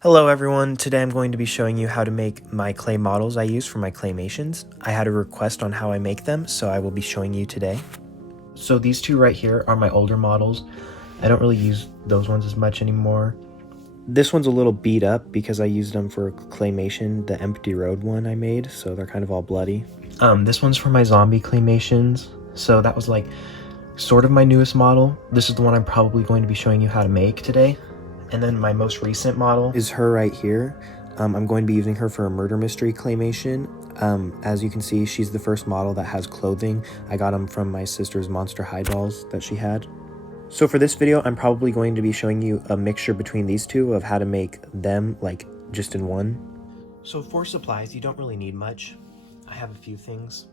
Hello everyone, today I'm going to be showing you how to make my clay models I use for my claymations. I had a request on how I make them, so I will be showing you today. So these two right here are my older models. I don't really use those ones as much anymore. This one's a little beat up because I used them for claymation, the empty road one I made, so they're kind of all bloody. This one's for my zombie claymations, so that was like sort of my newest model. This is the one I'm probably going to be showing you how to make today. And then my most recent model is her right here. I'm going to be using her for a murder mystery claymation. As you can see, she's the first model that has clothing. I got them from my sister's Monster High dolls that she had. So for this video, I'm probably going to be showing you a mixture between these two of how to make them like just in one. So for supplies, you don't really need much. I have a few things.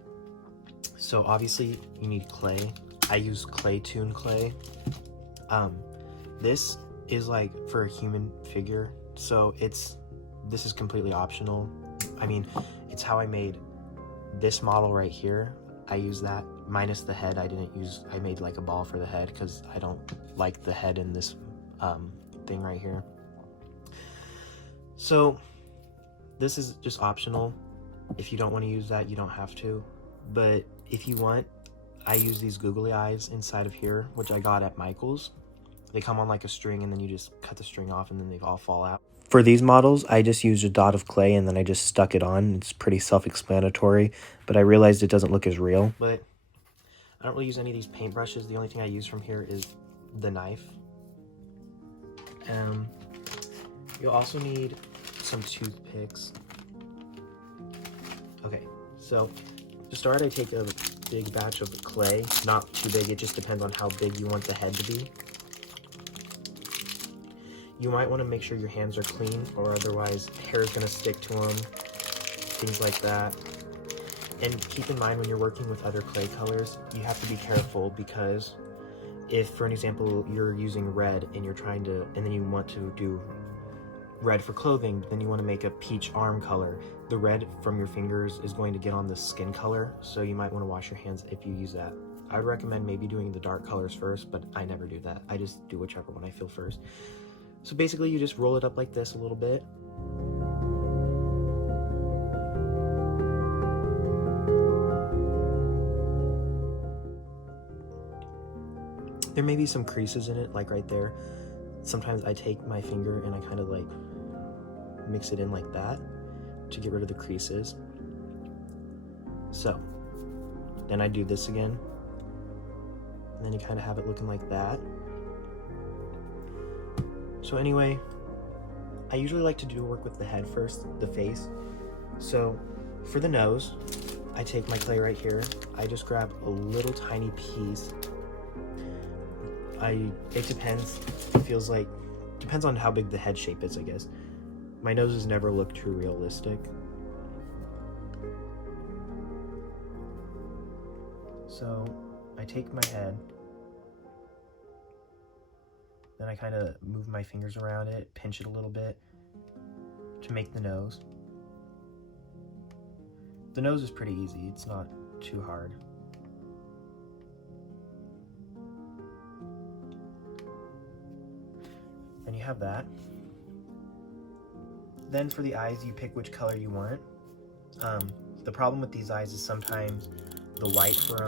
So obviously you need clay. I use clay tune clay. This is like for a human figure, so this is completely optional. I mean, it's how I made this model right here. I use that minus the head. I made like a ball for the head because I don't like the head in this thing right here. So this is just optional. If you don't want to use that, you don't have to, but if you want, I use these googly eyes inside of here, which I got at Michael's. They come on like a string, and then you just cut the string off and then they all fall out. For these models, I just used a dot of clay and then I just stuck it on. It's pretty self-explanatory, but I realized it doesn't look as real. But I don't really use any of these paintbrushes. The only thing I use from here is the knife. You'll also need some toothpicks. Okay, so to start, I take a big batch of clay. Not too big, it just depends on how big you want the head to be. You might want to make sure your hands are clean, or otherwise hair is going to stick to them, things like that. And keep in mind when you're working with other clay colors, you have to be careful, because if, for an example, you're using red and then you want to do red for clothing, then you want to make a peach arm color. The red from your fingers is going to get on the skin color, so you might want to wash your hands if you use that. I would recommend maybe doing the dark colors first, but I never do that. I just do whichever one I feel first. So basically you just roll it up like this a little bit. There may be some creases in it, like right there. Sometimes I take my finger and I kind of like mix it in like that to get rid of the creases. So then I do this again, and then you kind of have it looking like that. So anyway, I usually like to do work with the head first, the face. So for the nose, I take my clay right here. I just grab a little tiny piece. It depends. It depends on how big the head shape is, I guess. My noses never look too realistic. So I take my head, then I kind of move my fingers around it, pinch it a little bit to make the nose. The nose is pretty easy, it's not too hard. Then you have that. Then for the eyes, you pick which color you want. The problem with these eyes is sometimes the white for them,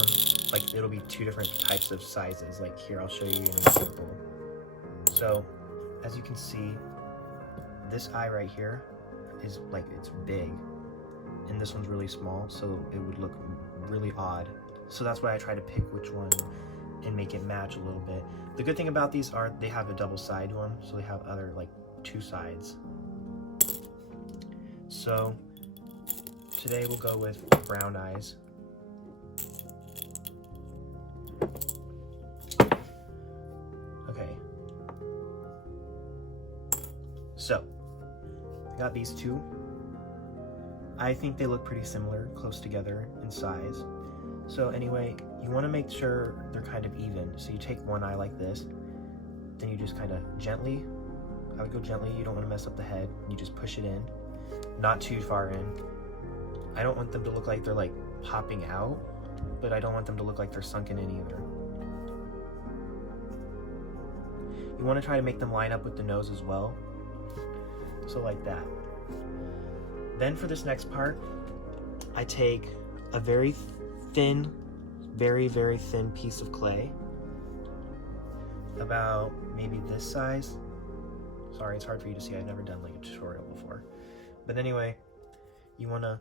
like it'll be two different types of sizes. Like here, I'll show you an example. So, as you can see, this eye right here is like, it's big, and this one's really small, so it would look really odd. So that's why I try to pick which one and make it match a little bit. The good thing about these are they have a double side one, so they have other like two sides. So today we'll go with brown eyes. Okay. So I got these two. I think they look pretty similar, close together in size. So anyway, you want to make sure they're kind of even. So you take one eye like this, then you just kind of gently, I would go gently, you don't want to mess up the head, you just push it in, not too far in. I don't want them to look like they're like popping out, but I don't want them to look like they're sunken in either. You want to try to make them line up with the nose as well. So like that. Then for this next part, I take a very thin, very thin piece of clay, about maybe this size. Sorry, it's hard for you to see. I've never done like a tutorial before. But anyway, you want to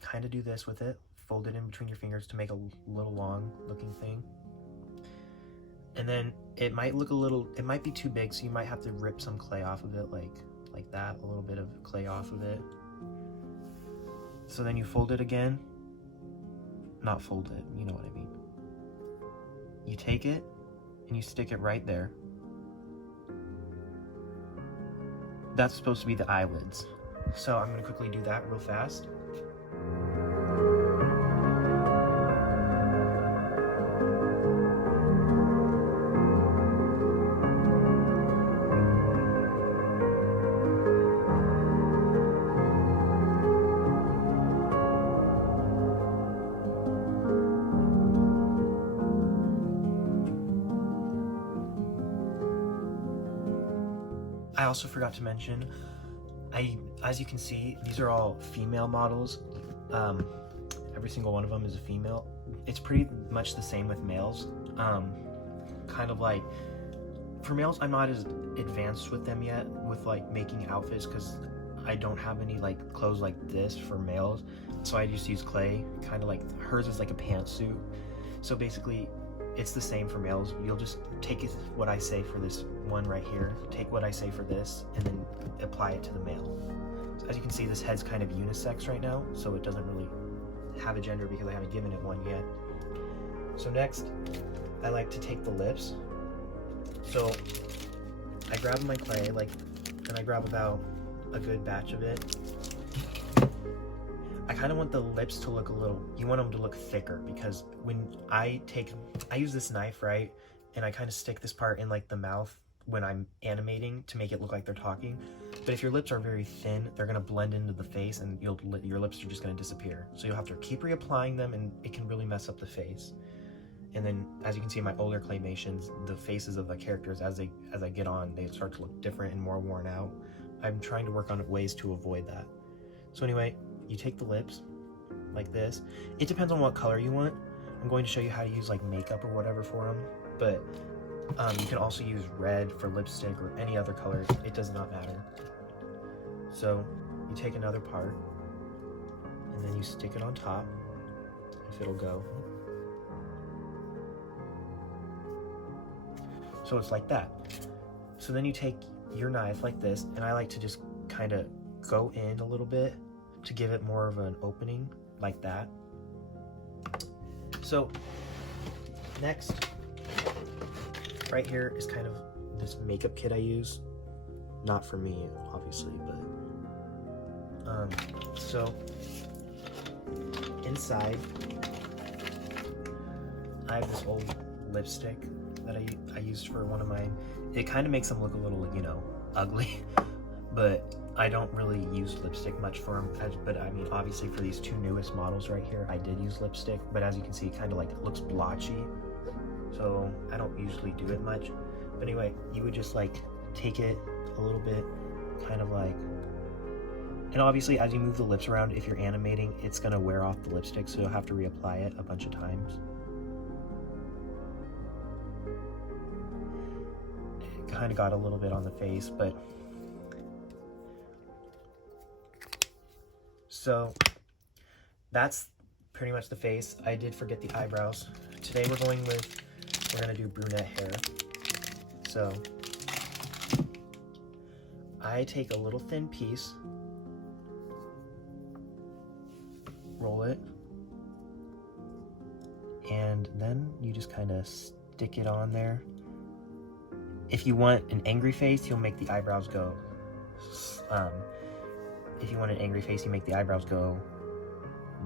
kind of do this with it, fold it in between your fingers to make a little long looking thing. And then it might look it might be too big, so you might have to rip some clay off of it, like that, a little bit of clay off of it. So then you fold it again. Not fold it, you know what I mean. You take it and you stick it right there. That's supposed to be the eyelids. So I'm gonna quickly do that real fast. I also forgot to mention, as you can see, these are all female models. Every single one of them is a female. It's pretty much the same with males. Kind of like, for males, I'm not as advanced with them yet, with like making outfits, because I don't have any like clothes like this for males. So I just use clay, kind of like, hers is like a pantsuit. So basically, it's the same for males. You'll just take what I say for this one right here, take what I say for this, and then apply it to the male. So as you can see, this head's kind of unisex right now, so it doesn't really have a gender because I haven't given it one yet. So next, I like to take the lips. So I grab my clay, and I grab about a good batch of it. I kind of want the lips to look you want them to look thicker, because when I use this knife, right? And I kind of stick this part in like the mouth when I'm animating to make it look like they're talking. But if your lips are very thin, they're gonna blend into the face and your lips are just gonna disappear. So you'll have to keep reapplying them, and it can really mess up the face. And then, as you can see in my older claymations, the faces of the characters, as I get on, they start to look different and more worn out. I'm trying to work on ways to avoid that. So anyway, you take the lips like this. It depends on what color you want. I'm going to show you how to use like makeup or whatever for them, but you can also use red for lipstick or any other color. It does not matter. So you take another part and then you stick it on top, if it'll go. So it's like that. So then you take your knife like this, and I like to just kind of go in a little bit to give it more of an opening, like that. So next, right here is kind of this makeup kit I use. Not for me, obviously, but so inside I have this old lipstick that I used for one of mine. It kind of makes them look a little, ugly, but I don't really use lipstick much for them. But I mean, obviously for these two newest models right here, I did use lipstick, but as you can see, it kind of like looks blotchy. So I don't usually do it much. But anyway, you would just like take it a little bit, kind of like, and obviously as you move the lips around, if you're animating, it's gonna wear off the lipstick, so you'll have to reapply it a bunch of times. It kind of got a little bit on the face, but so that's pretty much the face. I did forget the eyebrows. Today we're gonna do brunette hair. So I take a little thin piece, roll it, and then you just kind of stick it on there. If you want an angry face, you'll make the eyebrows go, if you want an angry face, you make the eyebrows go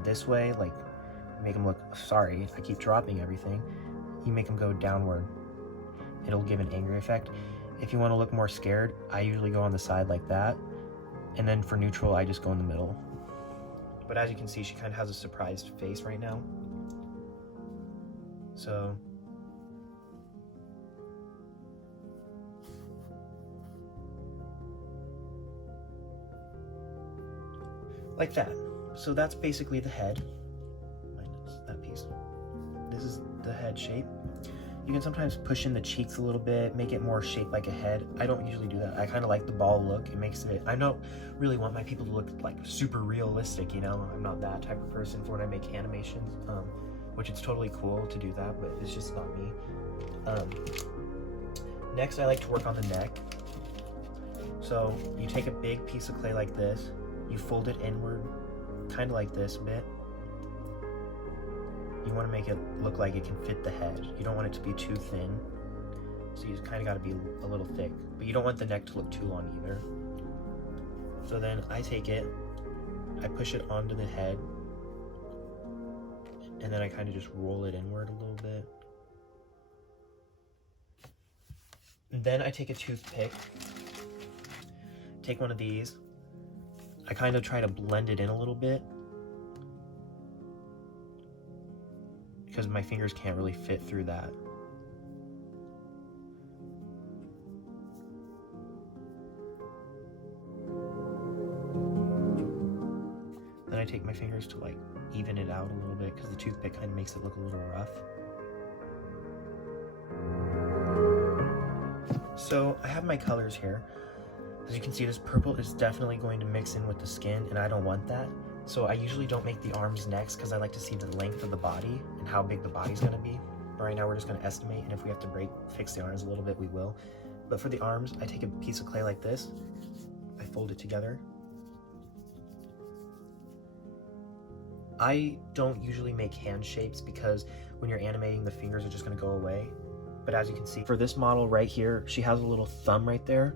this way, like make them look, sorry, I keep dropping everything. You make them go downward. It'll give an angry effect. If you want to look more scared, I usually go on the side like that. And then for neutral, I just go in the middle. But as you can see, she kind of has a surprised face right now. So like that. So that's basically the head, minus that piece. This is the head shape. You can sometimes push in the cheeks a little bit, make it more shaped like a head. I don't usually do that. I kind of like the ball look. It makes it, I don't really want my people to look like super realistic, you know? I'm not that type of person for when I make animations, which it's totally cool to do that, but it's just not me. Next, I like to work on the neck. So you take a big piece of clay like this, you fold it inward, kind of like this a bit. You want to make it look like it can fit the head. You don't want it to be too thin, so you kind of got to be a little thick, but you don't want the neck to look too long either. So then I take it, I push it onto the head, and then I kind of just roll it inward a little bit. And then I take a toothpick, take one of these, I kind of try to blend it in a little bit, because my fingers can't really fit through that. Then I take my fingers to like even it out a little bit because the toothpick kind of makes it look a little rough. So I have my colors here. As you can see, this purple is definitely going to mix in with the skin, and I don't want that. So I usually don't make the arms next because I like to see the length of the body and how big the body's gonna be. But right now we're just gonna estimate, and if we have to fix the arms a little bit, we will. But for the arms, I take a piece of clay like this, I fold it together. I don't usually make hand shapes because when you're animating, the fingers are just gonna go away. But as you can see, for this model right here, she has a little thumb right there.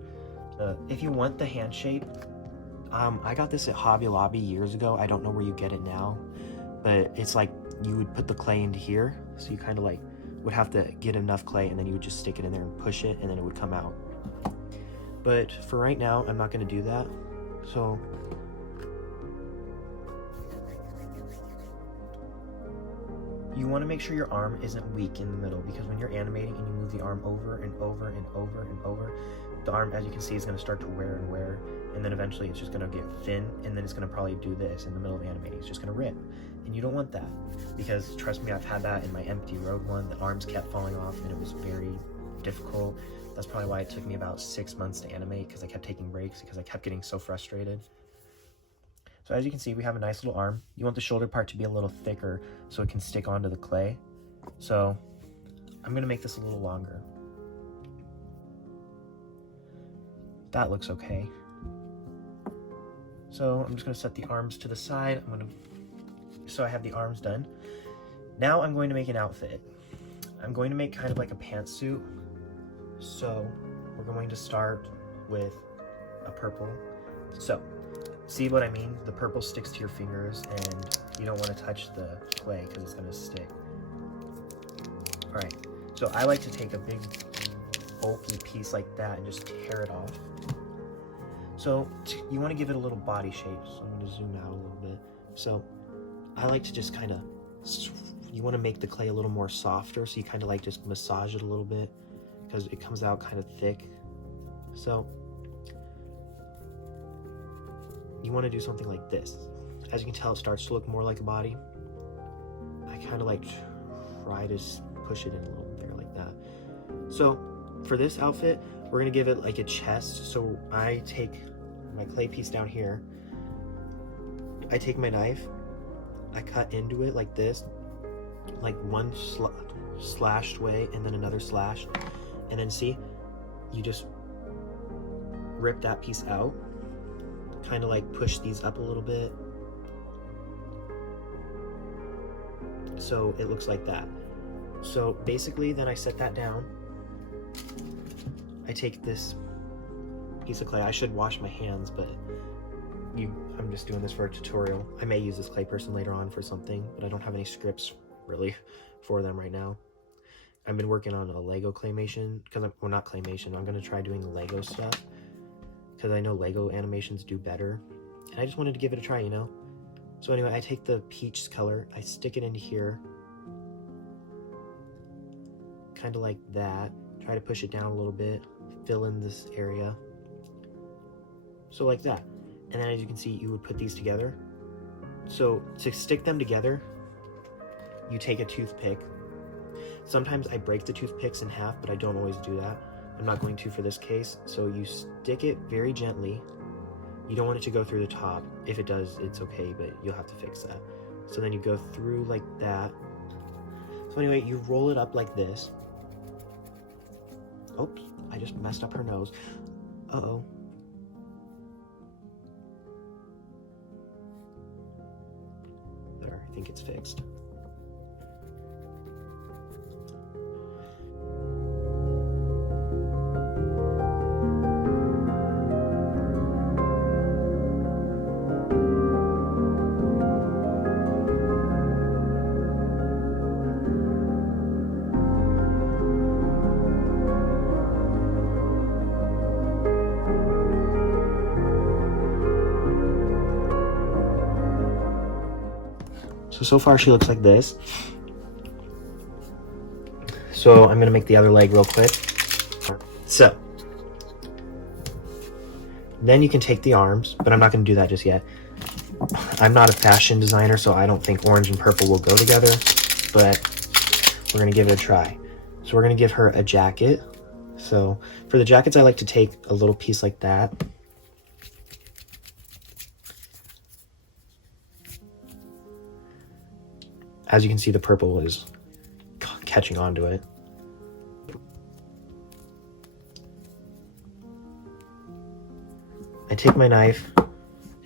If you want the hand shape, I got this at Hobby Lobby years ago. I don't know where you get it now, but it's like you would put the clay into here. So you kind of like would have to get enough clay, and then you would just stick it in there and push it, and then it would come out. But for right now, I'm not gonna do that. So you wanna make sure your arm isn't weak in the middle, because when you're animating and you move the arm over and over and over and over, the arm, as you can see, is gonna start to wear and wear, and then eventually it's just gonna get thin, and then it's gonna probably do this in the middle of animating. It's just gonna rip, and you don't want that, because trust me, I've had that in my empty road one. The arms kept falling off, and it was very difficult. That's probably why it took me about 6 months to animate, because I kept taking breaks, because I kept getting so frustrated. So as you can see, we have a nice little arm. You want the shoulder part to be a little thicker so it can stick onto the clay. So I'm gonna make this a little longer. That looks okay. So I'm just gonna set the arms to the side. So I have the arms done. Now I'm going to make an outfit. I'm going to make kind of like a pantsuit. So we're going to start with a purple. So see what I mean? The purple sticks to your fingers, and you don't want to touch the clay because it's gonna stick. All right, so I like to take a big bulky piece like that and just tear it off. So you want to give it a little body shape. So I'm going to zoom out a little bit. So I like to just kind of, you want to make the clay a little more softer. So you kind of like just massage it a little bit because it comes out kind of thick. So you want to do something like this. As you can tell, it starts to look more like a body. I kind of like try to push it in a little there like that. So for this outfit, we're gonna give it like a chest. So I take my clay piece down here, I take my knife, I cut into it like this, like one slashed way and then another slash, and then see, you just rip that piece out, kind of like push these up a little bit, so it looks like that. So basically then I set that down. I take this piece of clay. I should wash my hands, but I'm just doing this for a tutorial. I may use this clay person later on for something, but I don't have any scripts really for them right now. I've been working on a Lego claymation, well, not claymation, I'm gonna try doing Lego stuff, because I know Lego animations do better, and I just wanted to give it a try, you know? So anyway, I take the peach color, I stick it into here, kind of like that, try to push it down a little bit, fill in this area, so like that. And then as you can see, you would put these together, So to stick them together, you take a toothpick. Sometimes I break the toothpicks in half, but I don't always do that. I'm not going to for this case. So you stick it very gently. You don't want it to go through the top. If it does, it's okay, but you'll have to fix that. So then you go through like that. So anyway, you roll it up like this. Oops, I just messed up her nose. Uh-oh. There, I think it's fixed. So far she looks like this. So I'm gonna make the other leg real quick. So then you can take the arms, but I'm not gonna do that just yet. I'm not a fashion designer, so I don't think orange and purple will go together, but we're gonna give it a try. So we're gonna give her a jacket. So for the jackets, I like to take a little piece like that. As you can see, the purple is catching onto it. I take my knife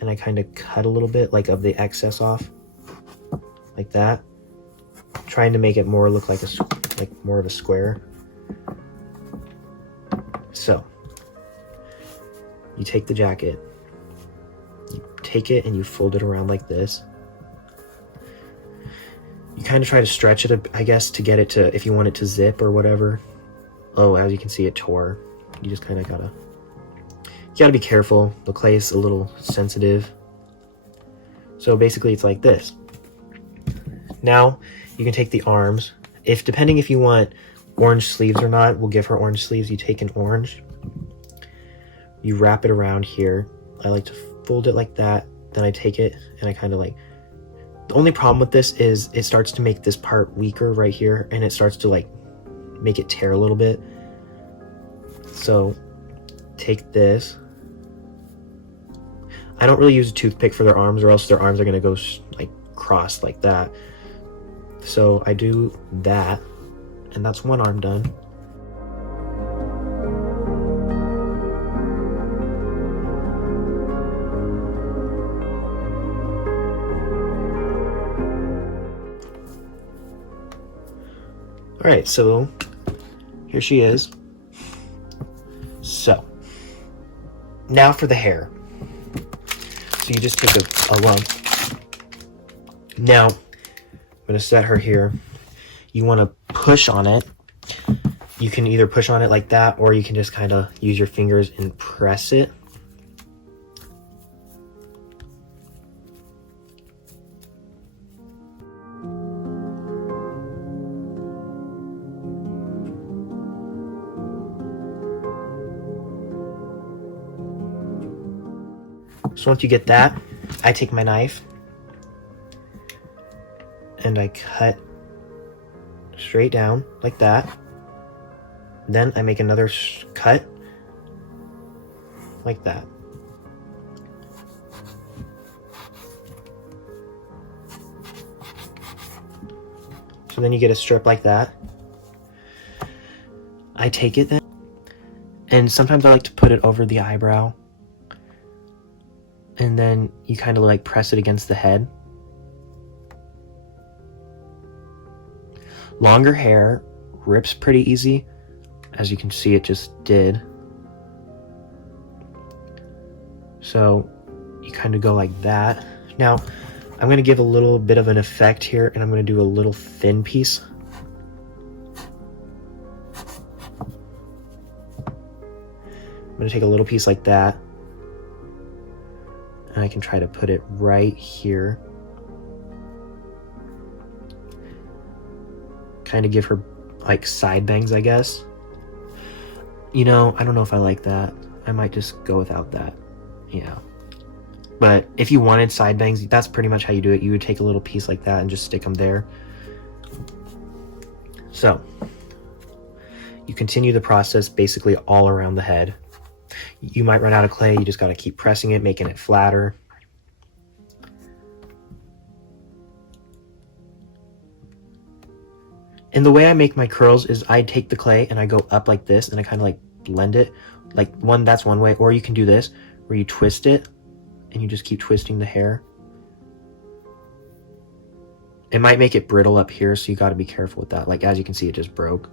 and I kind of cut a little bit like of the excess off, like that, trying to make it more look like more of a square. So you take the jacket, you take it and you fold it around like this. You kind of try to stretch it, I guess, to get it to, if you want it to zip or whatever. Oh, as you can see, it tore. You just kind of gotta be careful. The clay is a little sensitive. So basically it's like this. Now you can take the arms. Depending if you want orange sleeves or not, we'll give her orange sleeves. You take an orange, you wrap it around here. I like to fold it like that. Then I take it and I kind of the only problem with this is it starts to make this part weaker right here, and it starts to make it tear a little bit. So take this. I don't really use a toothpick for their arms, or else their arms are gonna go crossed like that. So I do that, and that's one arm done. All right, so here she is. So now for the hair. So you just take a lump. Now I'm gonna set her here. You wanna push on it. You can either push on it like that, or you can just kind of use your fingers and press it. So once you get that, I take my knife and I cut straight down like that. Then I make another cut like that. So then you get a strip like that. I take it then, and sometimes I like to put it over the eyebrow. And then you kind of press it against the head. Longer hair rips pretty easy. As you can see, it just did. So you kind of go like that. Now, I'm going to give a little bit of an effect here, and I'm going to do a little thin piece. I'm going to take a little piece like that. And I can try to put it right here. Kind of give her side bangs, I guess. I don't know if I like that. I might just go without that. Yeah. But if you wanted side bangs, that's pretty much how you do it. You would take a little piece like that and just stick them there. So you continue the process basically all around the head. You might run out of clay. You just got to keep pressing it, making it flatter. And the way I make my curls is I take the clay and I go up like this and I kind of like blend it. Like that's one way. Or you can do this where you twist it and you just keep twisting the hair. It might make it brittle up here, so you got to be careful with that. Like, as you can see, it just broke.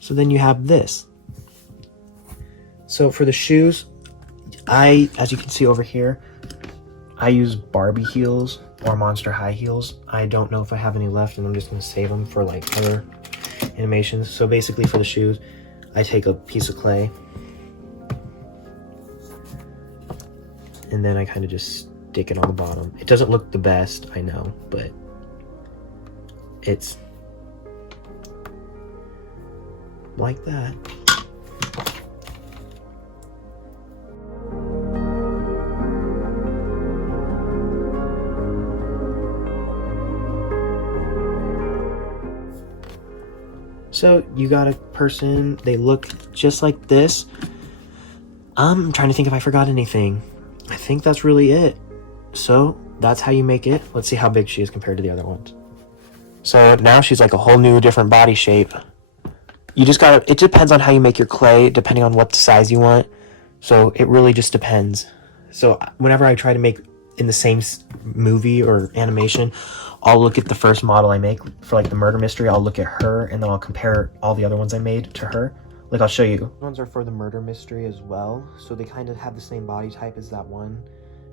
So then you have this. So for the shoes, as you can see over here, I use Barbie heels or Monster High heels. I don't know if I have any left, and I'm just going to save them for like other animations. So basically for the shoes, I take a piece of clay and then I kind of just stick it on the bottom. It doesn't look the best, I know, but it's like that. So you got a person, they look just like this. I'm trying to think if I forgot anything. I think that's really it. So that's how you make it. Let's see how big she is compared to the other ones. So now she's like a whole new different body shape. You just gotta, it depends on how you make your clay, depending on what size you want. So it really just depends. So whenever I try to make in the same movie or animation, I'll look at the first model I make for like the murder mystery. I'll look at her and then I'll compare all the other ones I made to her. Like, I'll show you. These ones are for the murder mystery as well. So they kind of have the same body type as that one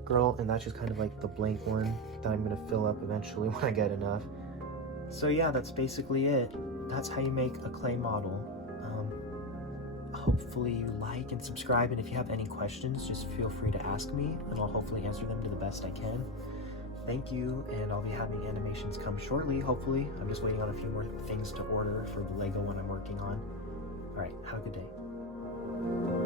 girl. And that's just kind of like the blank one that I'm going to fill up eventually when I get enough. So yeah, that's basically it. That's how you make a clay model. Hopefully you like and subscribe, and if you have any questions, just feel free to ask me, and I'll hopefully answer them to the best I can. Thank you, and I'll be having animations come shortly, hopefully. I'm just waiting on a few more things to order for the Lego one I'm working on. Alright, have a good day.